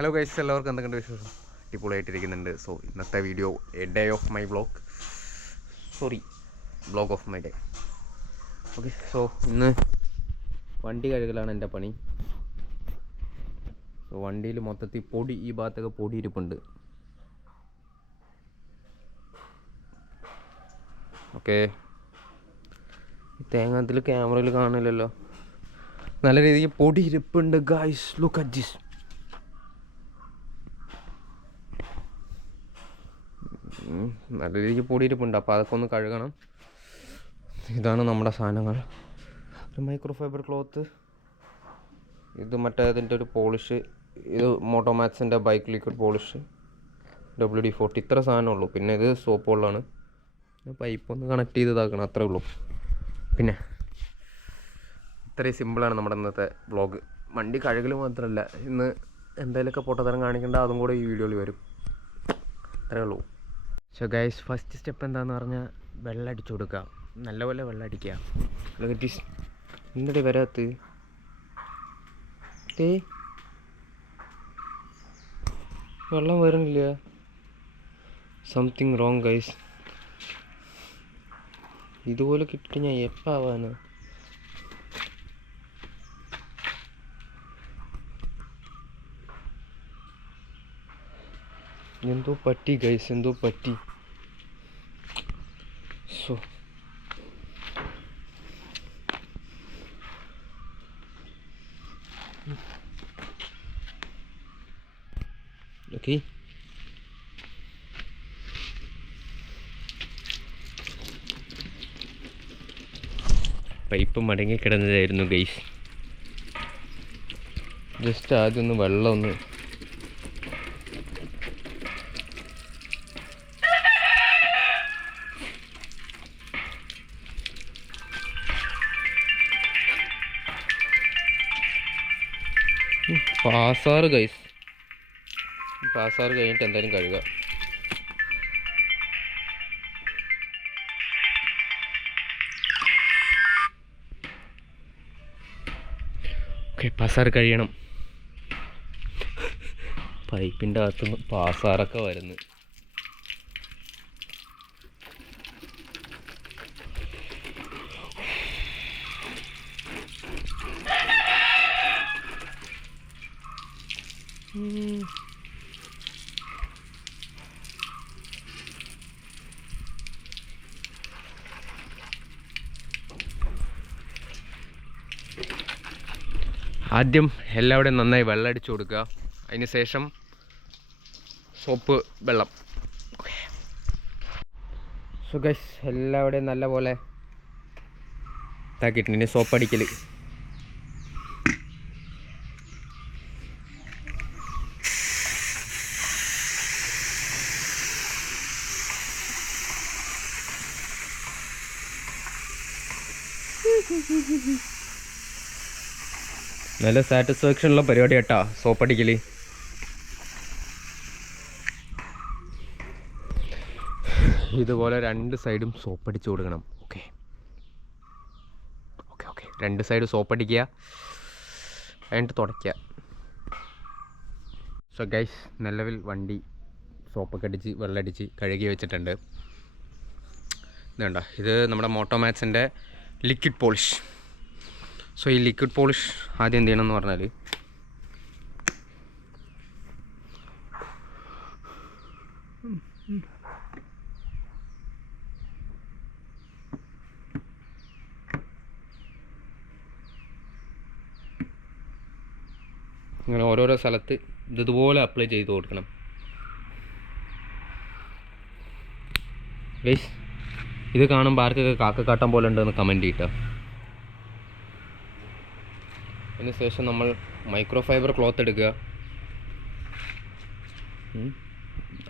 Hello guys, എല്ലാവർക്കും എന്തൊക്കെയുണ്ട് വിശേഷം? അടിപൊളിയായിട്ടിരിക്കുന്നുണ്ട്. സോ ഇന്നത്തെ video A day of my blog of my day. Okay, so ഇന്ന് വണ്ടി കഴുകലാണ് എൻ്റെ പണി. സോ വണ്ടിയിൽ മൊത്തത്തിൽ പൊടി, ഈ ഭാഗത്തൊക്കെ പൊടി ഇരിപ്പുണ്ട്. ഓക്കെ, തേങ്ങാത്തിൽ ക്യാമറയിൽ കാണില്ലല്ലോ. നല്ല രീതിക്ക് പൊടി ഇരിപ്പുണ്ട് ഗൈസ്, ലുക്ക് അറ്റ് ദിസ്. നല്ല രീതിക്ക് പൊടി ഇരിപ്പുണ്ട്, അപ്പോൾ അതൊക്കെ ഒന്ന് കഴുകണം. ഇതാണ് നമ്മുടെ സാധനങ്ങൾ. ഒരു മൈക്രോ ഫൈബർ ക്ലോത്ത്, ഇത് മറ്റേതിൻ്റെ ഒരു പോളിഷ്, ഇത് മോട്ടോമാക്സിൻ്റെ ബൈക്ക് ലിക്വിഡ് പോളിഷ്, WD-40, ഇത്ര സാധനമുള്ളൂ. പിന്നെ ഇത് സോപ്പ് വെള്ളമാണ്. പൈപ്പൊന്ന് കണക്ട് ചെയ്ത് ഇതാക്കണം, അത്രേ ഉള്ളൂ. പിന്നെ ഇത്രയും സിമ്പിളാണ് നമ്മുടെ ഇന്നത്തെ വ്ളോഗ്. വണ്ടി കഴുകൽ മാത്രമല്ല, ഇന്ന് എന്തെങ്കിലുമൊക്കെ പൊട്ടത്തരം കാണിക്കേണ്ട, അതും കൂടെ ഈ വീഡിയോയിൽ വരും. അത്രേ ഉള്ളൂ. സോ ഗൈസ്, ഫസ്റ്റ് സ്റ്റെപ്പ് എന്താണെന്ന് പറഞ്ഞാൽ വെള്ളം അടിച്ചു കൊടുക്കുക. നല്ലപോലെ വെള്ളം അടിക്കുക. എന്നിട്ട് വരാത്ത് വെള്ളം വരുന്നില്ല. Something wrong guys. ഇതുപോലെ കിട്ടിയിട്ട് ഞാൻ എപ്പോൾ ആവാനാ? എന്തോ പറ്റി ഗൈസ്, എന്തോ പറ്റി. സോ ഓക്കെ, പൈപ്പ് മടങ്ങി കിടന്നതായിരുന്നു ഗൈസ്. ജസ്റ്റ് ആദ്യം ഒന്ന് വെള്ളം ഒന്ന് പാസാറ് ഗൈസ്. പാസാറ് കഴിഞ്ഞിട്ട് എന്തായാലും കഴുകാം. ഓക്കെ, പാസാറ് കഴിയണം. പൈപ്പിൻ്റെ അകത്തുനിന്ന് പാസാറൊക്കെ വരുന്നു. ആദ്യം എല്ലാവിടെയും നന്നായി വെള്ളം അടിച്ചു കൊടുക്കുക. അതിന് ശേഷം സോപ്പ് വെള്ളം. ഓക്കെ, സോ ഗൈസ്, എല്ലാവിടെയും നല്ല പോലെ ഇതാക്കിയിട്ടുണ്ട്. ഇനി സോപ്പ് അടിക്കൽ. നല്ല സാറ്റിസ്ഫാക്ഷനുള്ള പരിപാടി കേട്ടാ സോപ്പടിക്കൽ. ഇതുപോലെ രണ്ട് സൈഡും സോപ്പടിച്ച് കൊടുക്കണം. ഓക്കെ ഓക്കെ ഓക്കെ, രണ്ട് സൈഡ് സോപ്പടിക്കുക, എന്നിട്ട് തുടയ്ക്കുക. സോ ഗൈസ്, നിലവിൽ വണ്ടി സോപ്പൊക്കെ അടിച്ച് വെള്ളമടിച്ച് കഴുകി വെച്ചിട്ടുണ്ട്. ഇതുണ്ട, ഇത് നമ്മുടെ മോട്ടോമാക്സിൻ്റെ ലിക്വിഡ് പോളിഷ്. സോ ഈ ലിക്വിഡ് പോളിഷ് ആദ്യം എന്ത് ചെയ്യണമെന്ന് പറഞ്ഞാൽ, ഇങ്ങനെ ഓരോരോ സ്ഥലത്ത് ഇതുപോലെ അപ്ലൈ ചെയ്ത് കൊടുക്കണം. ഗൈസ്, ഇത് കാണുമ്പോൾ ആർക്കൊക്കെ കാക്കക്കാട്ടം പോലെ ഉണ്ടെന്ന് കമൻറ്റ് ചെയ്യട്ടോ. അതിന് ശേഷം നമ്മൾ മൈക്രോ ഫൈബർ ക്ലോത്ത് എടുക്കുക.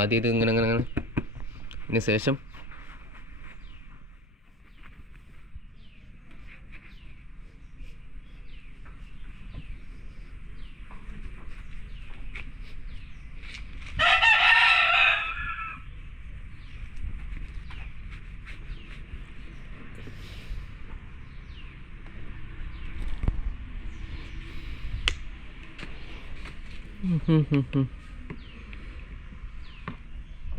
ആദ്യം ഇത് ഇങ്ങനെ ഇങ്ങനെ ഇങ്ങനെ, അതിന് ശേഷം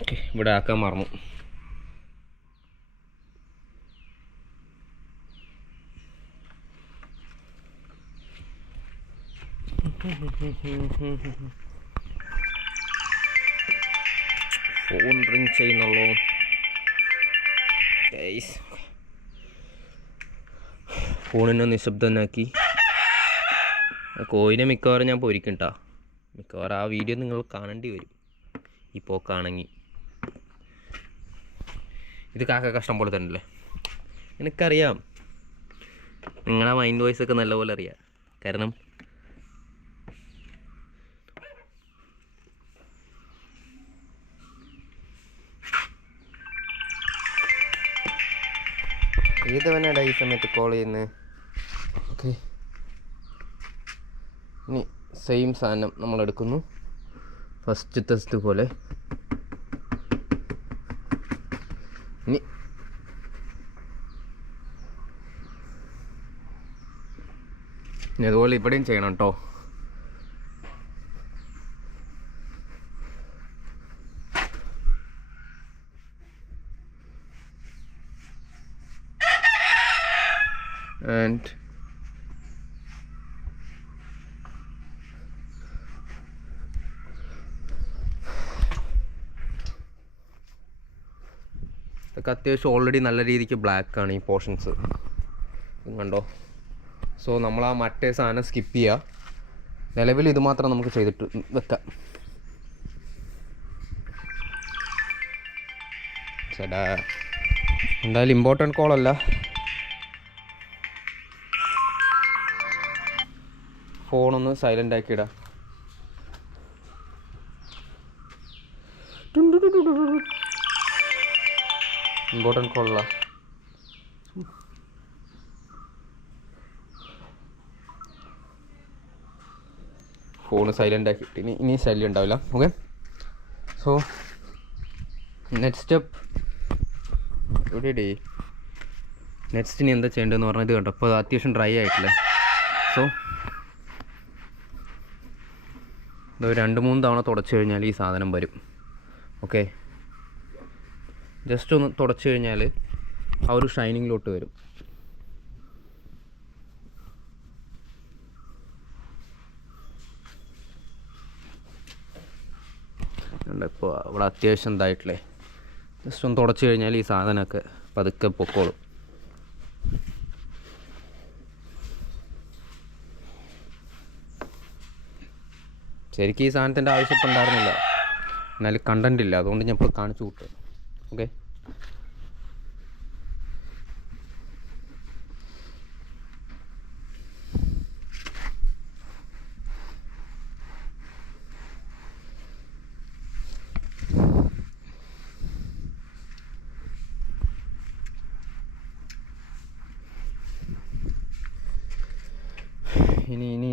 ഓക്കെ, ഇവിടെ ആക്കാൻ മറന്നു. ഫോൺ റിങ് ചെയ്യുന്നുള്ളൂ. ഫോണിനെ നിശബ്ദനാക്കി. കോയിനെ മിക്കവാറും ഞാൻ പൊരിക്കും കേട്ടോ. മിക്കവാറും ആ വീഡിയോ നിങ്ങൾ കാണേണ്ടി വരും ഈ പോക്കാണെങ്കിൽ. ഇത് കാക്ക കഷ്ടം പോലെ തന്നെ അല്ലേ? എനിക്കറിയാം, നിങ്ങളുടെ മൈൻഡ് വോയിസ് ഒക്കെ നല്ലപോലെ അറിയാം. കാരണം ഏതവനാടാ ഈ സമയത്ത് കോൾ ചെയ്യുന്നത്? ഓക്കെ, ഇനി സെയിം സാധനം നമ്മളെടുക്കുന്നു, ഫസ്റ്റ് ടെസ്റ്റ് പോലെ. ഇനി അതുപോലെ ഇവിടെയും ചെയ്യണം കേട്ടോ. ആൻഡ് ഇതൊക്കെ അത്യാവശ്യം ഓൾറെഡി നല്ല രീതിക്ക് ബ്ലാക്കാണ് ഈ പോർഷൻസ്, കണ്ടോ? സോ നമ്മൾ ആ മറ്റേ സാധനം സ്കിപ്പ് ചെയ്യുക. നിലവിൽ ഇത് മാത്രം നമുക്ക് ചെയ്തിട്ട് വെക്കാം. ചേട്ടാ എന്തായാലും ഇമ്പോർട്ടൻറ്റ് കോളല്ല. ഫോണൊന്ന് സൈലൻ്റ് ആക്കി ഇടാം. ഇമ്പോർട്ടൻറ്റ് കോളല്ല. ഫോണ് സൈലൻ്റ് ആക്കിയിട്ട് ഇനി ശല്യം ഉണ്ടാവില്ല. ഓക്കെ, സോ നെക്സ്റ്റ് സ്റ്റെപ്പ് ഇവിടെ. നെക്സ്റ്റ് ഇനി എന്താ ചെയ്യേണ്ടതെന്ന് പറഞ്ഞത് കേട്ടോ. അപ്പോൾ അത്യാവശ്യം ഡ്രൈ ആയിട്ടില്ലേ? സോ ഇത് 2-3 തവണ തുടച്ച് കഴിഞ്ഞാൽ ഈ സാധനം വരും. ഓക്കെ, ജസ്റ്റ് ഒന്ന് തുടച്ച് കഴിഞ്ഞാൽ ആ ഒരു ഷൈനിങ്ങിലോട്ട് വരും. ഇപ്പോൾ ഇവിടെ അത്യാവശ്യം ഇതായിട്ടില്ലേ? ജസ്റ്റ് ഒന്ന് തുടച്ച് കഴിഞ്ഞാൽ ഈ സാധനമൊക്കെ പതുക്കെ പൊക്കോളും. ശരിക്കും ഈ സാധനത്തിൻ്റെ ആവശ്യം ഉണ്ടായിരുന്നില്ല, എന്നാലും കണ്ടൻ്റ് ഇല്ല, അതുകൊണ്ട് ഞാൻ ഇപ്പോൾ കാണിച്ചു കൂട്ടും. ഓക്കെ, ഇനി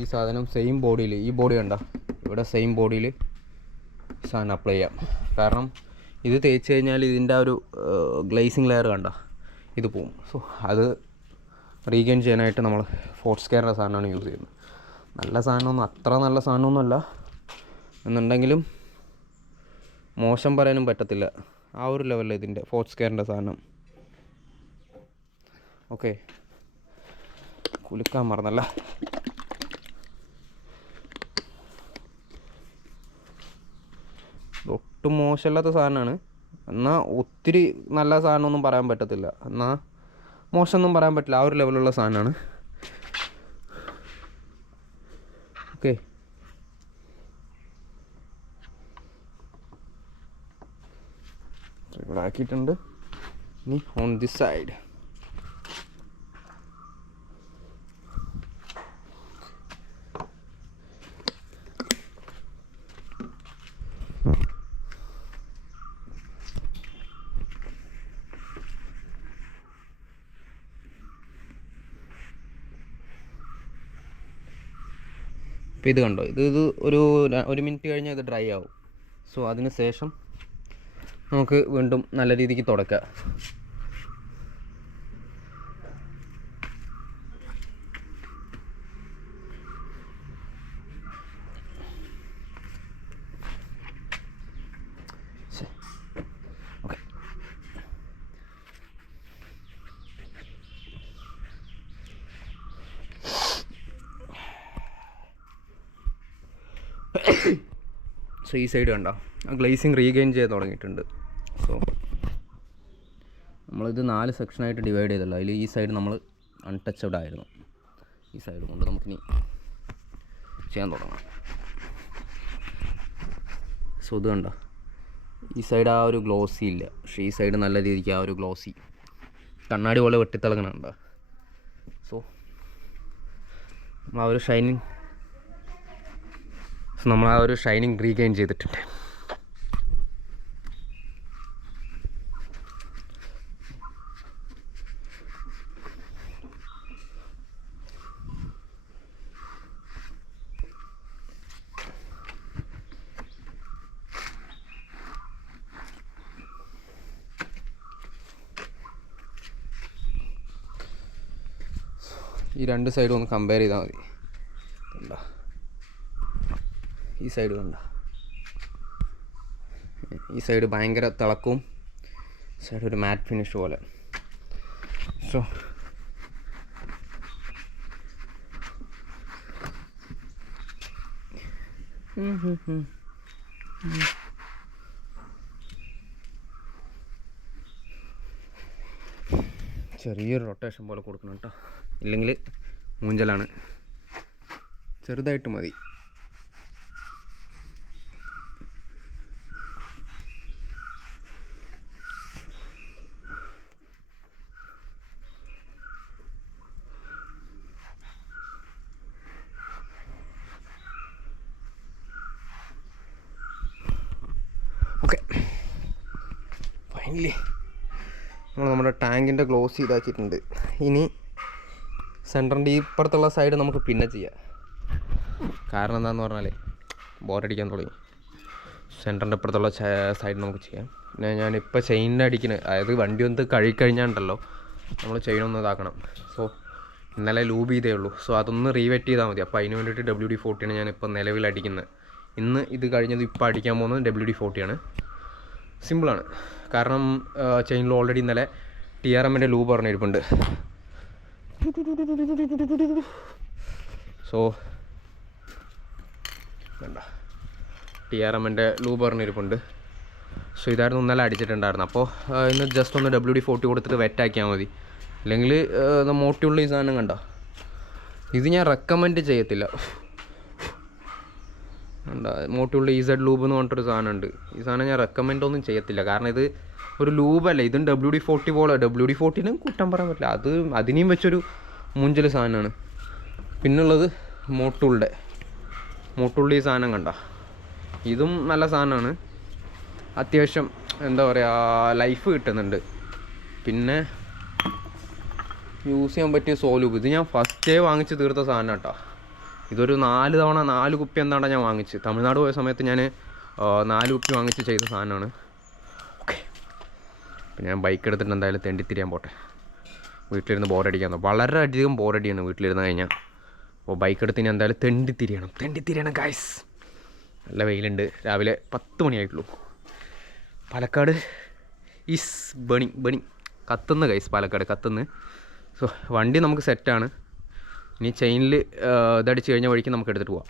ഈ സാധനം സെയിം ബോഡിയിൽ, ഈ ബോഡി കണ്ട ഇവിടെ സെയിം ബോഡിയിൽ സാധനം അപ്ലൈ ചെയ്യാം. കാരണം ഇത് തേച്ച് കഴിഞ്ഞാൽ ഇതിൻ്റെ ആ ഒരു ഗ്ലേസിങ് ലെയർ കണ്ട ഇത് പോവും. സോ അത് റീഗെയിൻ ചെയ്യാനായിട്ട് നമ്മൾ ഫോർട്സ്കെയറിൻ്റെ സാധനമാണ് യൂസ് ചെയ്യുന്നത്. നല്ല സാധനമൊന്നും അത്ര നല്ല സാധനമൊന്നുമല്ല എന്നുണ്ടെങ്കിലും മോശം പറയാനും പറ്റത്തില്ല. ആ ഒരു ലെവലിൽ ഇതിൻ്റെ ഫോർട്സ്കെയറിൻ്റെ സാധനം. ഓക്കെ, കുലുക്കാൻ മറന്നല്ല. ഒട്ടും മോശമില്ലാത്ത സാധനമാണ്, എന്നാൽ ഒത്തിരി നല്ല സാധനമൊന്നും പറയാൻ പറ്റത്തില്ല, എന്നാൽ മോശമൊന്നും പറയാൻ പറ്റില്ല. ആ ഒരു ലെവലുള്ള സാധനമാണ്. ഓക്കെ, ഇവിടെ ആക്കിയിട്ടുണ്ട്. ഇനി ഓൺ ദിസ് സൈഡ് അപ്പോൾ ഇത് കണ്ടോ, ഇത് ഒരു മിനിറ്റ് കഴിഞ്ഞാൽ ഇത് ഡ്രൈ ആവും. സോ അതിന് ശേഷം നമുക്ക് വീണ്ടും നല്ല രീതിക്ക് തുടക്കാം. സോ ഈ സൈഡ് കണ്ടോ, ആ ഗ്ലേസിങ് റീഗെയിൻ ചെയ്ത് തുടങ്ങിയിട്ടുണ്ട്. സോ നമ്മളിത് 4 സെക്ഷനായിട്ട് ഡിവൈഡ് ചെയ്തല്ലോ. അതിൽ ഈ സൈഡ് നമ്മൾ അൺടച്ചഡ് ആയിരുന്നു. ഈ സൈഡ് കൊണ്ട് നമുക്കിനി ചെയ്യാൻ തുടങ്ങാം. സോ ഇത് കണ്ടോ, ഈ സൈഡ് ആ ഒരു ഗ്ലോസി ഇല്ല, പക്ഷേ ഈ സൈഡ് നല്ല രീതിക്ക് ആ ഒരു ഗ്ലോസി കണ്ണാടി പോലെ വെട്ടിത്തിളങ്ങണുണ്ടോ. സോ നമ്മൾ ആ ഒരു ഷൈനിങ് റീഗെയിൻ ചെയ്തിട്ടുണ്ട്. ഈ 2 സൈഡും ഒന്ന് കമ്പയർ ചെയ്താൽ മതി. കണ്ടോ, ഈ സൈഡ് കണ്ടോ, ഈ സൈഡ് ഭയങ്കര തിളക്കവും, സൈഡ് ഒരു മാറ്റ് ഫിനിഷ് പോലെ. സോ ചെറിയൊരു റൊട്ടേഷൻ പോലെ കൊടുക്കണം കേട്ടോ, ഇല്ലെങ്കിൽ മൂഞ്ചലാണ്. ചെറുതായിട്ട് മതി. ഓക്കെ, ഫൈനലി നമ്മൾ നമ്മുടെ ടാങ്കിൻ്റെ ഗ്ലോസ് ഇതാക്കിയിട്ടുണ്ട്. ഇനി സെൻറ്ററിൻ്റെ ഇപ്പുറത്തുള്ള സൈഡ് നമുക്ക് പിന്നെ ചെയ്യാം. കാരണം എന്താണെന്ന് പറഞ്ഞാൽ ബോറടിക്കാൻ തുടങ്ങി. സെൻറ്ററിൻ്റെ ഇപ്പുറത്തുള്ള സൈഡ് നമുക്ക് ചെയ്യാം. പിന്നെ ഞാനിപ്പോൾ ചെയിനിൻ്റെ അടിക്കുന്നത്, അതായത് വണ്ടി ഒന്ന് കഴുകിക്കഴിഞ്ഞാണ്ടല്ലോ നമ്മൾ ചെയിനൊന്ന് ഇതാക്കണം. സോ ഇന്നലെ ലൂബ് ചെയ്തേ ഉള്ളൂ. സോ അതൊന്ന് റീവെറ്റ് ചെയ്താൽ മതി. അപ്പോൾ അതിന് വേണ്ടിയിട്ട് WD-40 ഞാനിപ്പോൾ നിലവിൽ അടിക്കുന്നത്. ഇന്ന് ഇത് കഴിഞ്ഞത് ഇപ്പോൾ അടിക്കാൻ പോകുന്നത് WD-40 സിമ്പിളാണ്. കാരണം ചെയിനിൽ ഓൾറെഡി ഇന്നലെ TRMൻ്റെ ലൂബ് പറഞ്ഞിരിപ്പുണ്ട്. സോ വേണ്ട, TRMൻ്റെ ലൂബ് പറഞ്ഞിരിപ്പുണ്ട്. സോ ഇതായിരുന്നു ഇന്നലെ അടിച്ചിട്ടുണ്ടായിരുന്നു. അപ്പോൾ ഇന്ന് ജസ്റ്റ് ഒന്ന് WD-40 കൊടുത്തിട്ട് വെറ്റാക്കിയാൽ മതി. അല്ലെങ്കിൽ മോട്ടിയുള്ള ഈ സാധനം കണ്ടോ, ഇത് ഞാൻ റെക്കമെൻഡ് ചെയ്യത്തില്ല. മോട്ടിയുള്ള EZ ലൂബ് എന്ന് പറഞ്ഞിട്ടൊരു സാധനമുണ്ട്. ഈ സാധനം ഞാൻ റെക്കമെൻഡ് ഒന്നും ചെയ്യത്തില്ല. കാരണം ഇത് ഒരു ലൂബല്ല, ഇതും WD-40 പോലെ. WD-40 കുറ്റം പറയാൻ പറ്റില്ല, അതിനെയും വെച്ചൊരു മൂഞ്ചൽ സാധനമാണ്. പിന്നുള്ളത് മോട്ടുള്ള ഈ സാധനം കണ്ട, ഇതും നല്ല സാധനമാണ്. അത്യാവശ്യം എന്താ പറയുക, ലൈഫ് കിട്ടുന്നുണ്ട്. പിന്നെ യൂസ് ചെയ്യാൻ പറ്റിയ സോലൂബ്, ഇത് ഞാൻ ഫസ്റ്റേ വാങ്ങിച്ച് തീർത്ത സാധനം കേട്ടോ. ഇതൊരു 4 കുപ്പി എന്താണ്ടാ ഞാൻ വാങ്ങിച്ച്. തമിഴ്നാട് പോയ സമയത്ത് ഞാൻ 4 കുപ്പി വാങ്ങിച്ച് ചെയ്ത സാധനമാണ്. ഓക്കെ, അപ്പം ഞാൻ ബൈക്ക് എടുത്തിട്ട് എന്തായാലും തെണ്ടിത്തിരിയാൻ പോട്ടെ. വീട്ടിലിരുന്ന് ബോറടിക്കാൻ വളരെയധികം ബോറടിയാണ് വീട്ടിലിരുന്ന് കഴിഞ്ഞാൽ. അപ്പോൾ ബൈക്ക് എടുത്ത് ഇനി എന്തായാലും തെണ്ടിത്തിരിയണം ഗൈസ്. നല്ല വെയിലുണ്ട്, രാവിലെ 10 മണിയായിട്ടുള്ളൂ. പാലക്കാട് ഈസ് ബണിങ് കത്തുന്ന ഗൈസ്, പാലക്കാട് കത്തുന്ന്. സോ വണ്ടി നമുക്ക് സെറ്റാണ്. ഇനി ചെയിനിൽ ഇതടിച്ച് കഴിഞ്ഞ വഴിക്ക് നമുക്ക് എടുത്തിട്ട് പോവാം.